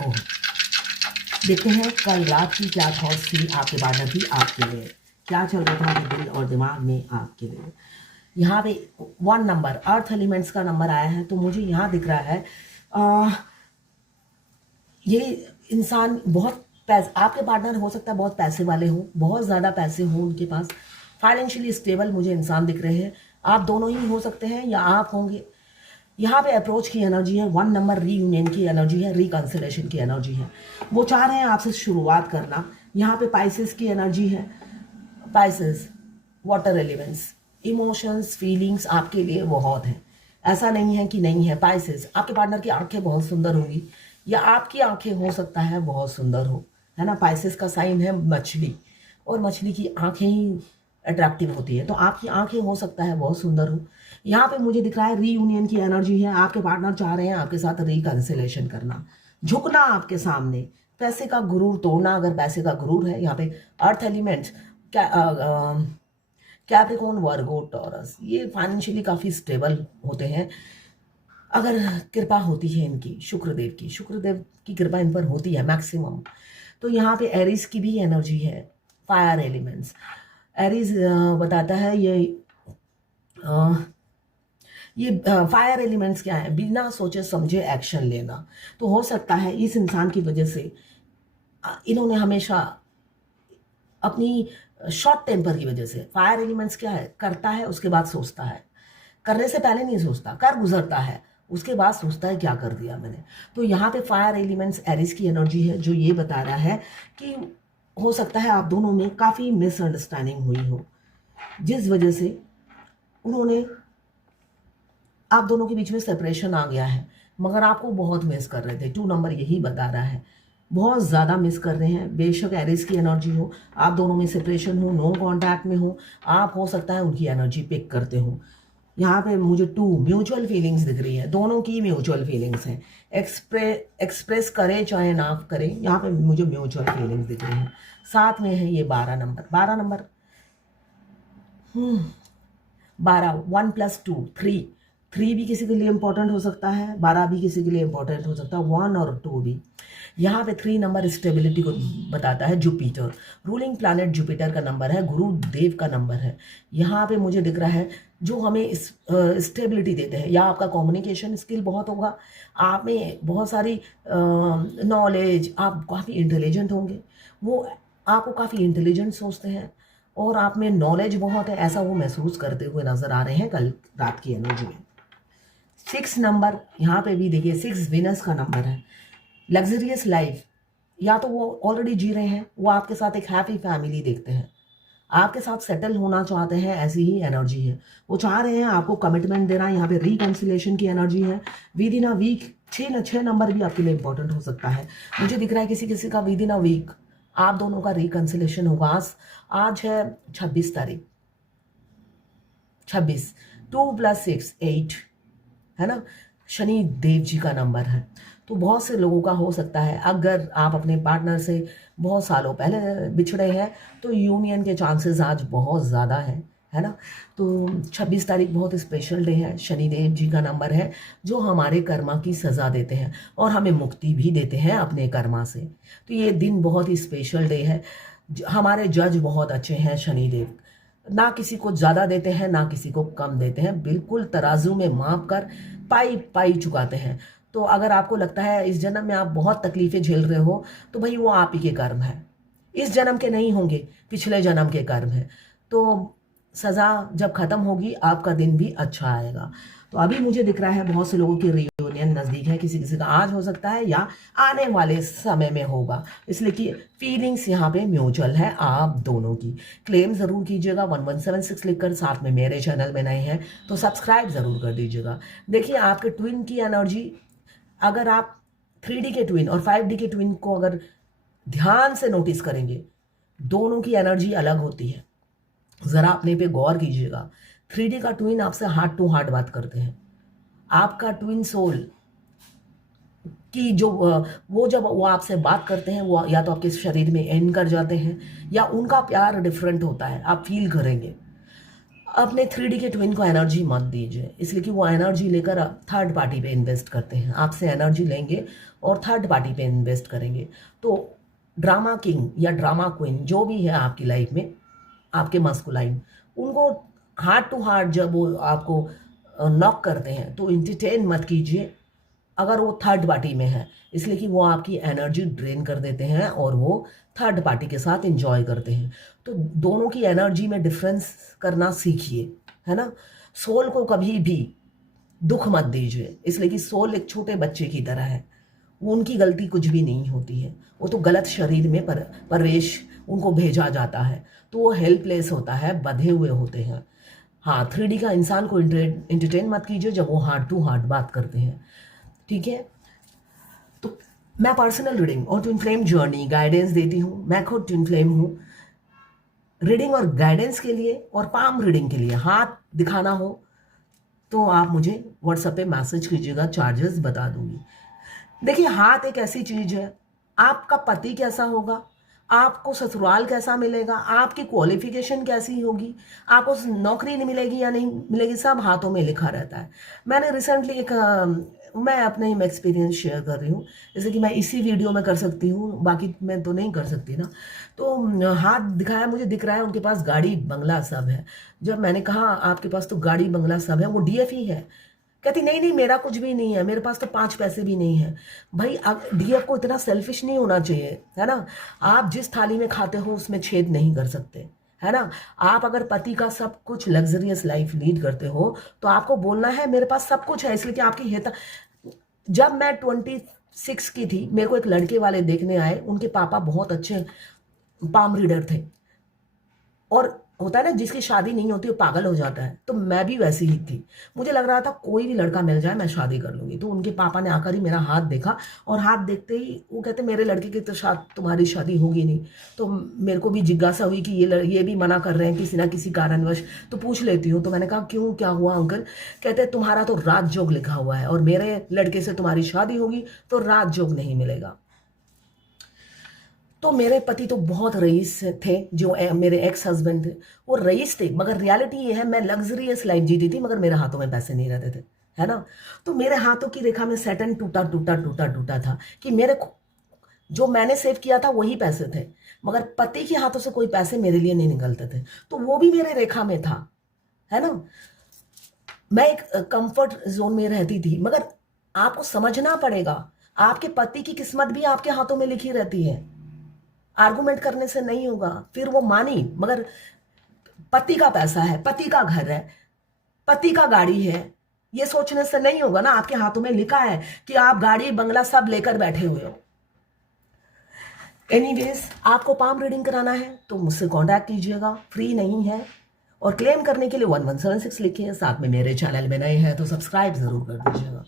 ओह, देखते हैं कल रात की क्या थॉट्स थी आपके पार्टनर की आपके लिए, क्या चल रहा था उनके दिल और दिमाग में आपके लिए। यहाँ पे 1 नंबर अर्थ एलिमेंट्स का नंबर आया है, तो मुझे यहाँ दिख रहा है ये इंसान बहुत पैसे, आपके पार्टनर हो सकता है बहुत पैसे वाले हो, बहुत ज़्यादा पैसे हो उनके पास, फाइनेंशियली स्टेबल मुझे इंसान दिख रहे हैं। आप दोनों ही हो सकते हैं या आप होंगे। यहाँ पे अप्रोच की एनर्जी है, 1 नंबर रीयूनियन की एनर्जी है, रिकंसिलेशन की एनर्जी है। वो चाह रहे हैं आपसे शुरुआत करना। यहाँ पे पाइसेस की एनर्जी है। Pisces water elements, emotions feelings आपके लिए बहुत हैं, ऐसा नहीं है कि नहीं है। पाइसेस, आपके पार्टनर की आंखें बहुत सुंदर होंगी या आपकी आंखें हो सकता है बहुत सुंदर हो, है ना। पाइसेस का साइन है मछली, और मछली की आंखें ही अट्रैक्टिव होती है, तो आपकी आंखें हो सकता है बहुत सुंदर हो। यहाँ पे मुझे दिख रहा है रीयूनियन की एनर्जी है। आपके पार्टनर चाह रहे हैं आपके साथ रिकंसिलेशन करना, झुकना आपके सामने, पैसे का गुरूर तोड़ना, अगर पैसे का गुरूर है। यहाँ पे अर्थ एलिमेंट्स, कैप्रिकॉर्न, वर्गो, टॉरस, ये फाइनेंशियली काफ़ी स्टेबल होते हैं अगर कृपा होती है इनकी, शुक्रदेव की कृपा इन पर होती है मैक्सिमम। तो यहाँ पे एरीज की भी एनर्जी है, फायर एलिमेंट्स। एरीज बताता है ये फायर एलिमेंट्स क्या है, बिना सोचे समझे एक्शन लेना। तो हो सकता है इस इंसान की वजह से इन्होंने हमेशा अपनी शॉर्ट टेम्पर की वजह से, फायर एलिमेंट्स क्या है, करता है उसके बाद सोचता है, करने से पहले नहीं सोचता, कर गुजरता है उसके बाद सोचता है क्या कर दिया मैंने। तो यहाँ पे फायर एलिमेंट्स एरिस की एनर्जी है, जो ये बता रहा है कि हो सकता है आप दोनों में काफ़ी मिसअंडरस्टैंडिंग हुई हो, जिस वजह से उन्होंने, आप दोनों के बीच में सेपरेशन आ गया है, मगर आपको बहुत मिस कर रहे थे। 2 नंबर यही बता रहा है, बहुत ज़्यादा मिस कर रहे हैं। बेशक एरिस की एनर्जी हो, आप दोनों में सेपरेशन हो, नो कांटेक्ट में हो, आप हो सकता है उनकी एनर्जी पिक करते हो। यहाँ पे मुझे 2 म्यूचुअल फीलिंग्स दिख रही है, दोनों की म्यूचुअल फीलिंग्स हैं। एक्सप्रेस करे चाहे ना करे, यहाँ पे मुझे म्यूचुअल फीलिंग्स दिख रही हैं। साथ में है ये 12 नंबर, 12 नंबर 12, 1 + 2 3, 3 भी किसी के लिए इंपॉर्टेंट हो सकता है, 12 भी किसी के लिए इंपॉर्टेंट हो सकता है, 1 और 2 भी। यहाँ पे 3 नंबर स्टेबिलिटी को बताता है। जुपिटर, रूलिंग प्लैनेट जुपिटर का नंबर है, गुरुदेव का नंबर है। यहाँ पे मुझे दिख रहा है जो हमें स्टेबिलिटी देते हैं, या आपका कम्युनिकेशन स्किल बहुत होगा, आप में बहुत सारी नॉलेज, आप काफ़ी इंटेलिजेंट होंगे, वो आपको काफ़ी इंटेलिजेंट सोचते हैं, और आप में नॉलेज बहुत है, ऐसा वो महसूस करते हुए नजर आ रहे हैं कल रात की एनर्जी में। 6 नंबर, यहाँ पे भी देखिए 6 विनस का नंबर है। लग्जरियस लाइफ, या तो वो ऑलरेडी जी रहे हैं, वो आपके साथ एक हैप्पी फैमिली देखते हैं, आपके साथ सेटल होना चाहते हैं, ऐसी ही एनर्जी है। वो चाह रहे हैं आपको कमिटमेंट देना, यहाँ पे रिकंसिलेशन की एनर्जी है। Within a week, 6 number भी आपके लिए इंपॉर्टेंट हो सकता है। मुझे दिख रहा है किसी किसी का विद इन अ वीक आप दोनों का रिकंसिलेशन होगा। आज है 26 तारीख, 26, 2 + 6 8, है ना। शनि देव जी का नंबर है, तो बहुत से लोगों का हो सकता है, अगर आप अपने पार्टनर से बहुत सालों पहले बिछड़े हैं तो यूनियन के चांसेस आज बहुत ज़्यादा है ना। तो 26 तारीख बहुत स्पेशल डे है, शनिदेव जी का नंबर है, जो हमारे कर्मा की सज़ा देते हैं और हमें मुक्ति भी देते हैं अपने कर्मा से। तो ये दिन बहुत ही स्पेशल डे है। हमारे जज बहुत अच्छे हैं शनिदेव, ना किसी को ज़्यादा देते हैं ना किसी को कम देते हैं, बिल्कुल तराजू में माप कर पाई पाई चुकाते हैं। तो अगर आपको लगता है इस जन्म में आप बहुत तकलीफ़ें झेल रहे हो, तो भाई वो आप ही के कर्म है, इस जन्म के नहीं होंगे, पिछले जन्म के कर्म है। तो सज़ा जब ख़त्म होगी आपका दिन भी अच्छा आएगा। तो अभी मुझे दिख रहा है बहुत से लोगों की रियूनियन नज़दीक है, किसी किसी का आज हो सकता है या आने वाले समय में होगा, इसलिए कि फीलिंग्स यहाँ पे म्यूचुअल है आप दोनों की। क्लेम ज़रूर कीजिएगा 1176 लिखकर, साथ में मेरे चैनल में नए हैं तो सब्सक्राइब ज़रूर कर दीजिएगा। देखिए आपके ट्विन की एनर्जी, अगर आप 3D के ट्विन और 5D के ट्विन को अगर ध्यान से नोटिस करेंगे, दोनों की एनर्जी अलग होती है, ज़रा अपने पे गौर कीजिएगा। 3D का ट्विन आपसे हार्ट टू हार्ट बात करते हैं, आपका ट्विन सोल कि जो वो जब वो आपसे बात करते हैं, वो या तो आपके शरीर में एंड कर जाते हैं, या उनका प्यार डिफरेंट होता है, आप फील करेंगे। अपने 3D के ट्विन को एनर्जी मत दीजिए, इसलिए कि वो एनर्जी लेकर थर्ड पार्टी पे इन्वेस्ट करते हैं। आपसे एनर्जी लेंगे और थर्ड पार्टी पे इन्वेस्ट करेंगे। तो ड्रामा किंग या ड्रामा क्वीन जो भी है आपकी लाइफ में, आपके मस्कुलाइन, उनको हार्ट टू हार्ट जब वो आपको नॉक करते हैं तो इंटरटेन मत कीजिए अगर वो थर्ड पार्टी में है, इसलिए कि वो आपकी एनर्जी ड्रेन कर देते हैं और वो थर्ड पार्टी के साथ एंजॉय करते हैं। तो दोनों की एनर्जी में डिफरेंस करना सीखिए, है ना। सोल को कभी भी दुख मत दीजिए, इसलिए कि सोल एक छोटे बच्चे की तरह है, वो उनकी गलती कुछ भी नहीं होती है। वो तो गलत शरीर में परवेश उनको भेजा जाता है, तो वो हेल्पलेस होता है, बंधे हुए होते हैं। हाँ, 3D का इंसान को इंटरटेन मत कीजिए जब वो हार्ट टू हार्ट बात करते हैं, ठीक है। तो मैं पर्सनल रीडिंग और ट्विन फ्लेम जर्नी गाइडेंस देती हूँ। मैं खुद ट्विन फ्लेम हूँ। रीडिंग और गाइडेंस के लिए और पाम रीडिंग के लिए हाथ दिखाना हो तो आप मुझे व्हाट्सएप पे मैसेज कीजिएगा, चार्जेस बता दूंगी। देखिए, हाथ एक ऐसी चीज है, आपका पति कैसा होगा, आपको ससुराल कैसा मिलेगा, आपकी क्वालिफिकेशन कैसी होगी, आपको नौकरी नहीं मिलेगी या नहीं मिलेगी, सब हाथों में लिखा रहता है। मैंने रिसेंटली मैं अपने ही एक्सपीरियंस शेयर कर रही हूँ, जैसे कि मैं इसी वीडियो में कर सकती हूँ, बाकी मैं तो नहीं कर सकती ना। तो हाथ दिखाया, मुझे दिख रहा है उनके पास गाड़ी बंगला सब है। जब मैंने कहा आपके पास तो गाड़ी बंगला सब है, वो डीएफ ही है। कहती नहीं नहीं, मेरा कुछ भी नहीं है, मेरे पास तो 5 पैसे भी नहीं है। भाई, अब डीएफ को इतना सेल्फिश नहीं होना चाहिए, है ना। आप जिस थाली में खाते हो उसमें छेद नहीं कर सकते, है ना। आप अगर पति का सब कुछ लग्जरियस लाइफ लीड करते हो तो आपको बोलना है मेरे पास सब कुछ है, इसलिए कि आपकी हित। जब मैं 26 की थी, मेरे को एक लड़के वाले देखने आए, उनके पापा बहुत अच्छे पाम रीडर थे, और होता है ना जिसकी शादी नहीं होती वो पागल हो जाता है, तो मैं भी वैसी ही थी। मुझे लग रहा था कोई भी लड़का मिल जाए मैं शादी कर लूंगी। तो उनके पापा ने आकर ही मेरा हाथ देखा, और हाथ देखते ही वो कहते मेरे लड़के की तो तुम्हारी शादी होगी नहीं। तो मेरे को भी जिज्ञासा हुई कि ये भी मना कर रहे हैं किसी ना किसी कारणवश, तो पूछ लेती हूँ। तो मैंने कहा क्यों, क्या हुआ अंकल। कहते तुम्हारा तो राजयोग लिखा हुआ है, और मेरे लड़के से तुम्हारी शादी होगी तो राजयोग नहीं मिलेगा। तो मेरे पति तो बहुत रईस थे, जो मेरे एक्स हस्बैंड थे, वो रईस थे, मगर रियलिटी ये है मैं लग्जरियस लाइफ जीती थी, मगर मेरे हाथों में पैसे नहीं रहते थे, है ना। तो मेरे हाथों की रेखा में सैटर्न टूटा टूटा टूटा टूटा था कि जो मैंने सेव किया था वही पैसे थे, मगर पति के हाथों से कोई पैसे मेरे लिए नहीं निकलते थे, तो वो भी मेरे रेखा में था, है ना। मैं एक कंफर्ट जोन में रहती थी, मगर आपको समझना पड़ेगा आपके पति की किस्मत भी आपके हाथों में लिखी रहती है। आर्गुमेंट करने से नहीं होगा। फिर वो मानी, मगर पति का पैसा है, पति का घर है, पति का गाड़ी है, ये सोचने से नहीं होगा ना। आपके हाथों में लिखा है कि आप गाड़ी बंगला सब लेकर बैठे हुए हो। एनीवेज, आपको पाम रीडिंग कराना है तो मुझसे कांटेक्ट कीजिएगा, फ्री नहीं है। और क्लेम करने के लिए 1176 लिखिए। साथ में मेरे चैनल में नए हैं तो सब्सक्राइब जरूर कर दीजिएगा।